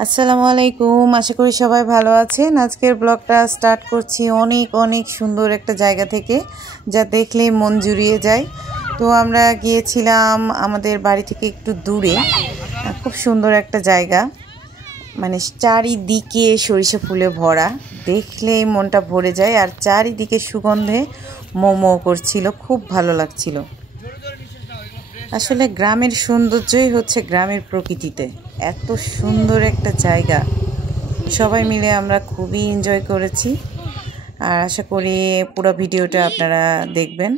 আসসালামু আলাইকুম, আশা করি সবাই ভালো আছেন। আজকের ব্লগটা স্টার্ট করছি অনেক অনেক সুন্দর একটা জায়গা থেকে, যা দেখলেই মন জুড়িয়ে যায়। তো আমরা গিয়েছিলাম আমাদের বাড়ি থেকে একটু দূরে, খুব সুন্দর একটা জায়গা, মানে চারিদিকে সরিষা ফুলে ভরা, দেখলেই মনটা ভরে যায়। আর চারিদিকে সুগন্ধে মোমো করছিল, খুব ভালো লাগছিল। আসলে গ্রামের সৌন্দর্যই হচ্ছে গ্রামের প্রকৃতিতে, এত সুন্দর একটা জায়গা। সবাই মিলে আমরা খুবই এনজয় করেছি, আর আশা করি পুরো ভিডিওটা আপনারা দেখবেন।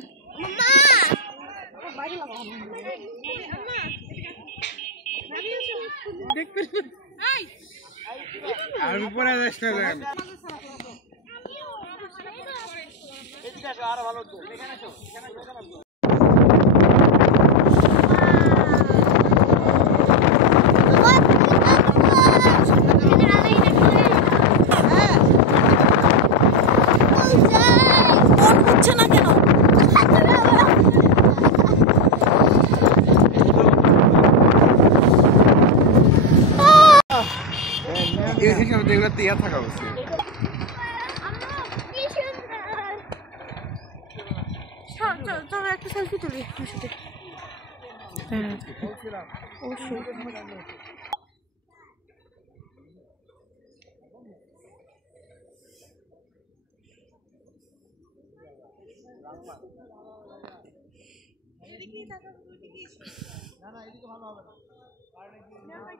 থাকা উচিত। চলো একটা সেলফি তুলি সাথে। না না, এদিকে ভালো হবে না, অনেক